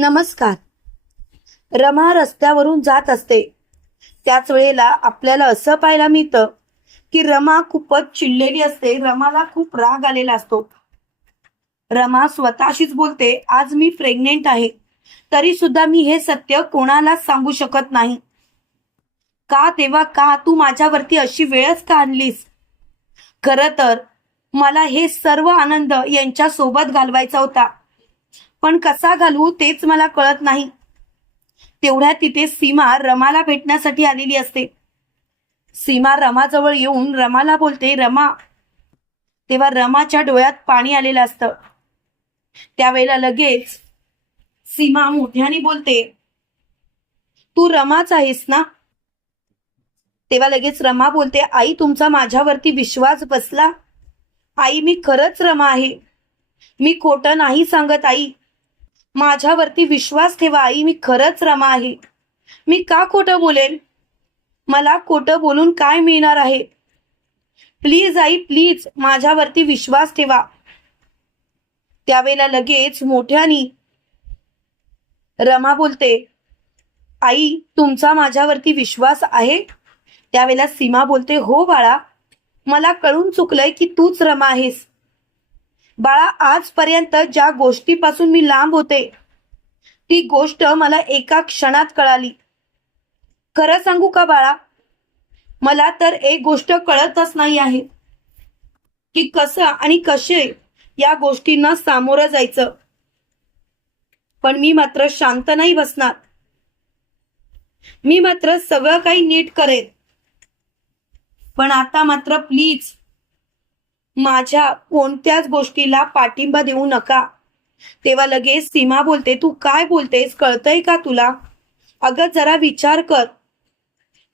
नमस्कार. रमा रस्त्यावरून जात असते. त्याच वेळेला आपल्याला असं पाहायला मिळतं की रमा खूपच चिडलेली असते. रमाला खूप राग आलेला असतो. रमा स्वतःशीच बोलते आज मी प्रेग्नेंट आहे. तरी सुद्धा मी हे सत्य कोणालाच सांगू शकत नाही. का तेव्हा का तू माझ्यावरती अशी वेळच का आणलीस खरं तर मला हे सर्व आनंद यांच्या सोबत घालवायचा होता. पण कसा घालू तेच मला कळत नाही. तेवढ्या तिथे सीमा रमाला भेटण्यासाठी आलेली असते. सीमा रमाजवळ येऊन रमाला बोलते रमा. तेव्हा रमाच्या डोळ्यात पाणी आलेलं असतं. त्यावेळेला लगेच सीमा मोठ्याने बोलते तू रमाच आहेस ना? तेव्हा लगेच रमा बोलते आई तुमचा माझ्यावरती विश्वास बसला. आई मी खरंच रमा आहे. मी खोटं नाही सांगत आई. माझ्यावरती विश्वास ठेवा आई. मी खरंच रमा आहे. मी का खोटं बोलेन? मला खोटं बोलून काय मिळणार आहे? प्लीज आई प्लीज. माझ्यावरती विश्वास ठेवा. त्यावेळेला लगेच मोठ्यानी रमा बोलते आई तुमचा माझ्यावरती विश्वास आहे? त्यावेळेला सीमा बोलते हो बाळा. मला कळून चुकलंय की तूच रमा आहेस. बाळा आजपर्यंत ज्या गोष्टीपासून मी लांब होते ती गोष्ट मला एका क्षणात कळाली. खरं सांगू का बाळा? मला तर एक गोष्ट कळतच नाही आहे की कसं आणि कसे या गोष्टींना सामोरं जायचं. पण मी मात्र शांत नाही बसणार. मी मात्र सगळं काही नीट करेन. पण आता मात्र प्लीज माझ्या कोणत्याच गोष्टीला पाठिंबा देऊ नका. तेव्हा लगेच सीमा बोलते तू काय बोलतेस? कळतंय का तुला? अगं जरा विचार कर.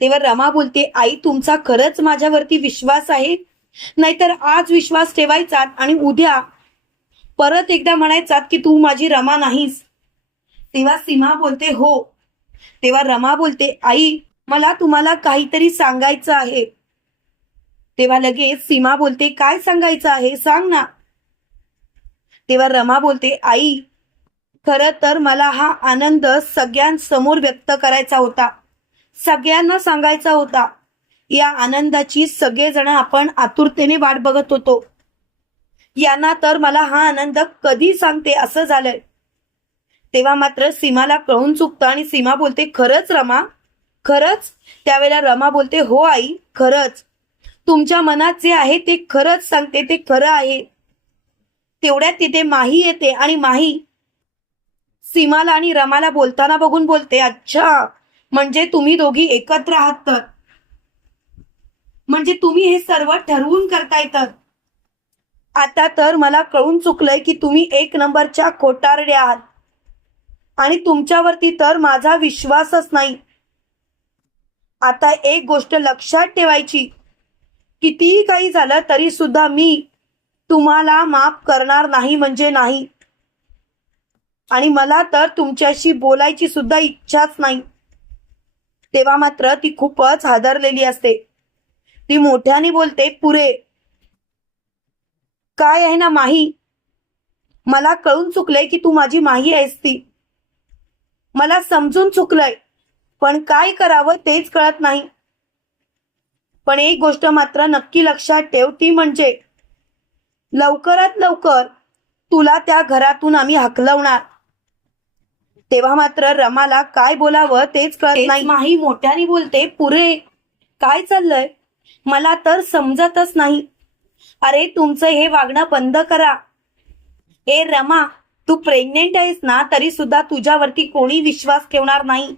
तेव्हा रमा बोलते आई तुमचा खरंच माझ्यावरती विश्वास आहे? नाहीतर आज विश्वास ठेवायचा आणि उद्या परत एकदा म्हणायचात की तू माझी रमा नाहीस. तेव्हा सीमा बोलते हो. तेव्हा रमा बोलते आई मला तुम्हाला काहीतरी सांगायचं आहे. तेव्हा लगेच सीमा बोलते काय सांगायचं आहे? सांग ना. तेव्हा रमा बोलते आई खरं तर मला हा आनंद सगळ्यांसमोर व्यक्त करायचा होता. सगळ्यांना सांगायचा होता. या आनंदाची सगळेजण आपण आतुरतेने वाट बघत होतो. यांना तर मला हा आनंद कधी सांगते असं झालंय. तेव्हा मात्र सीमाला कळून चुकतं आणि सीमा बोलते खरंच रमा खरंच? त्यावेळेला रमा बोलते हो आई खरंच. तुमच्या मनात जे आहे ते खरंच सांगते ते खरं आहे. तेवढ्यात तिथे माही येते आणि माही सीमाला आणि रमाला बोलताना बघून बोलते अच्छा म्हणजे तुम्ही दोघी एकत्र आहात तर? म्हणजे तुम्ही हे सर्व ठरवून करताय तर? आता तर मला कळून चुकलंय की तुम्ही एक नंबरच्या खोटारड्या आहात आणि तुमच्यावरती तर माझा विश्वासच नाही. आता एक गोष्ट लक्षात ठेवायची. कितीही काही झालं तरी सुद्धा मी तुम्हाला माफ करणार नाही म्हणजे नाही. आणि मला तर तुमच्याशी बोलायची सुद्धा इच्छाच नाही. तेव्हा मात्र ती खूपच हादरलेली असते. ती मोठ्याने बोलते पुरे काय आहे ना माही? मला कळून चुकलंय की तू माझी माही आहेस ती. मला समजून चुकलंय पण काय करावं तेच कळत नाही. पण एक गोष्ट मात्र नक्की लक्षात ठेव ती म्हणजे लवकरात लवकर तुला त्या घरातून आम्ही हकलवणार. तेव्हा मात्र रमाला काय बोलावं तेच कळत नाही. माही मोठ्याने बोलते पुरे काय चाललंय? मला तर समजतच नाही. अरे तुमचं हे वागणं बंद करा. ए रमा तू प्रेग्नेंट आहेस ना तरी सुद्धा तुझ्यावरती कोणी विश्वास ठेवणार नाही.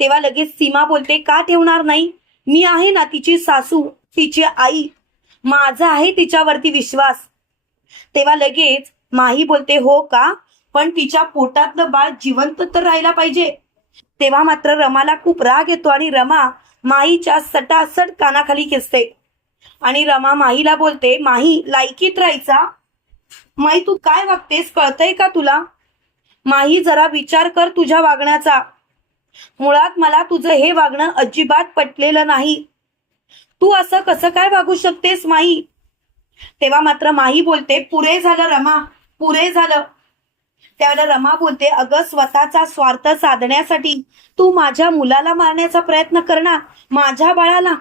तेव्हा लगेच सीमा बोलते का ठेवणार नाही? मी आहे ना तिची सासू तिची आई. माझा आहे तिच्यावरती विश्वास. तेव्हा लगेच माही बोलते हो का? पण तिच्या पोटातलं बाळ जिवंत तर राहायला पाहिजे. तेव्हा मात्र रमाला खूप राग येतो आणि रमा माहीच्या सटासट कानाखाली खेचते. आणि रमा माहीला बोलते माही लायकीत राहायचा. माही तू काय वागतेस? कळतंय का तुला? माही जरा विचार कर तुझ्या वागण्याचा. मुळात मला तुझं हे वागणं अजिबात पटलेलं नाही. तू असं कसं काय वागू शकतेस माही तेव्हा मात्र माही बोलते पुरे झालं रमा पुरे झालं. त्यावेळेला रमा बोलते अगं स्वतःचा स्वार्थ साधण्यासाठी तू माझ्या मुलाला मारण्याचा प्रयत्न करणार माझ्या बाळाला.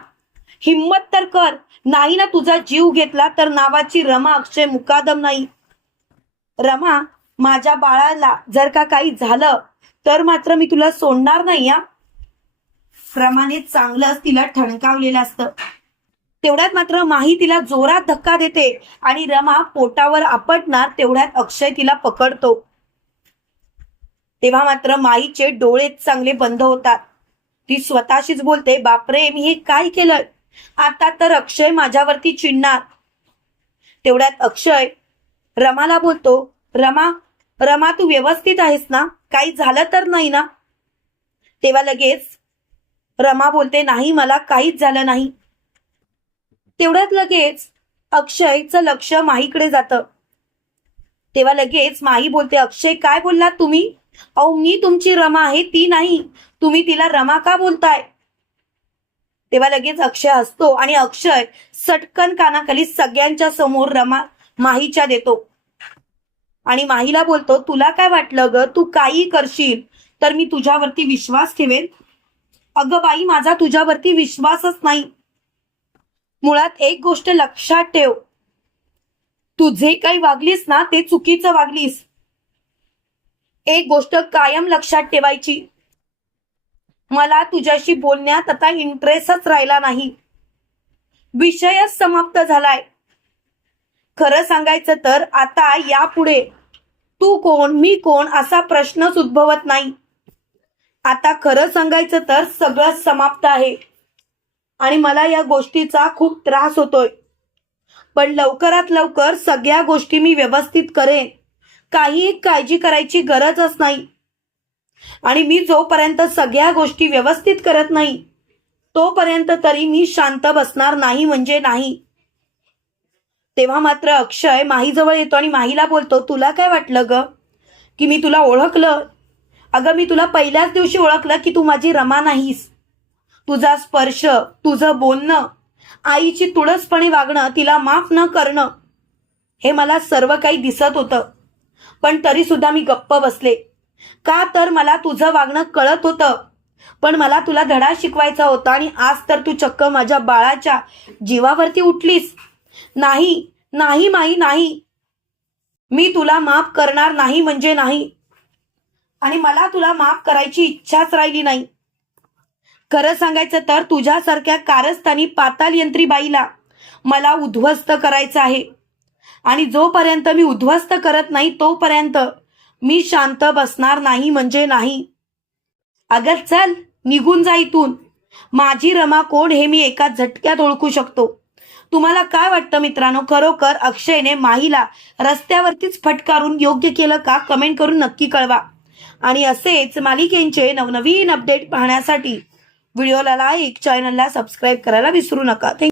हिंमत तर कर नाही ना तुझा जीव घेतला तर नावाची रमा अक्षय मुकादम नाही. रमा माझ्या बाळाला जर का काही झालं तर मात्र मी तुला सोडणार नाही या रमाने चांगलंच तिला ठणकावलेलं असतं. तेवढ्यात मात्र माही तिला जोरात धक्का देते आणि रमा पोटावर आपटणार तेवढ्यात अक्षय तिला पकडतो. तेव्हा मात्र माईचे डोळे चांगले बंद होतात. ती स्वतःशीच बोलते बापरे मी हे काय केलं आता तर अक्षय माझ्यावरती चिडणार. तेवढ्यात अक्षय रमाला बोलतो रमा रमा तू व्यवस्थित आहेस ना? काही झालं तर नाही ना? तेव्हा लगेच रमा बोलते नाही मला काहीच झालं नाही. तेवढ्यात लगेच अक्षयचं लक्ष माहीकडे जातं. तेव्हा लगेच माही बोलते अक्षय काय बोललात तुम्ही? अहो मी तुमची रमा आहे ती नाही. तुम्ही तिला रमा का बोलताय? तेव्हा लगेच अक्षय हसतो आणि अक्षय सटकन कानाखाली सगळ्यांच्या समोर रमा माहीच्या देतो. आणि माहीला बोलतो तुला काय वाटलं ग? तू काही करशील तर मी तुझ्यावरती विश्वास ठेवेन. अगं बाई माझा तुझ्यावरती विश्वासच नाही. मुळात एक गोष्ट लक्षात ठेव. तू जे काही वागलीस ना ते चुकीचं वागलीस. एक गोष्ट कायम लक्षात ठेवायची. मला तुझ्याशी बोलण्यात आता इंटरेस्टच राहिला नाही. विषयच समाप्त झालाय. खरं सांगायचं तर आता यापुढे तू कोण मी कोण असा प्रश्नच उद्भवत नाही. आता खरं सांगायचं तर सगळं समाप्त आहे. आणि मला या गोष्टीचा खूप त्रास होतोय. पण लवकरात लवकर सगळ्या गोष्टी मी व्यवस्थित करेन. काही काळजी करायची गरजच नाही. आणि मी जोपर्यंत सगळ्या गोष्टी व्यवस्थित करत नाही तोपर्यंत तरी मी शांत बसणार नाही म्हणजे नाही. तेव्हा मात्र अक्षय माहीजवळ येतो आणि माहीला बोलतो तुला काय वाटलं ग? की मी तुला ओळखलं? अगं मी तुला पहिल्याच दिवशी ओळखलं की तू माझी रमा नाहीस. तुझा स्पर्श तुझं बोलणं आईची तुळसपणे वागणं तिला माफ न करणं हे मला सर्व काही दिसत होतं. पण तरी सुद्धा मी गप्प बसले. का तर मला तुझं वागणं कळत होतं पण मला तुला धडा शिकवायचा होता आणि आज तर तू चक्क माझ्या बाळाच्या जीवावरती उठलीस. नाही नाही माई नाही. मी तुला माफ करणार नाही म्हणजे नाही. आणि मला तुला माफ करायची इच्छाच राहिली नाही. खरं सांगायचं तर तुझ्यासारख्या कारस्थानी पाताल यंत्री बाईला मला उद्ध्वस्त करायचं आहे. आणि जोपर्यंत मी उद्ध्वस्त करत नाही तोपर्यंत मी शांत बसणार नाही म्हणजे नाही. अगं चल निघून जा इथून. माझी रमा कोण हे मी एका झटक्यात ओळखू शकतो. तुम्हाला काय वाटतं मित्रांनो? खरोखर अक्षयने माहीला रस्त्यावरतीच फटकारून योग्य केलं का? कमेंट करून नक्की कळवा. आणि असेच मालिकेंचे नवनवीन अपडेट पाहण्यासाठी व्हिडिओला लाईक चॅनलला सबस्क्राईब करायला विसरू नका.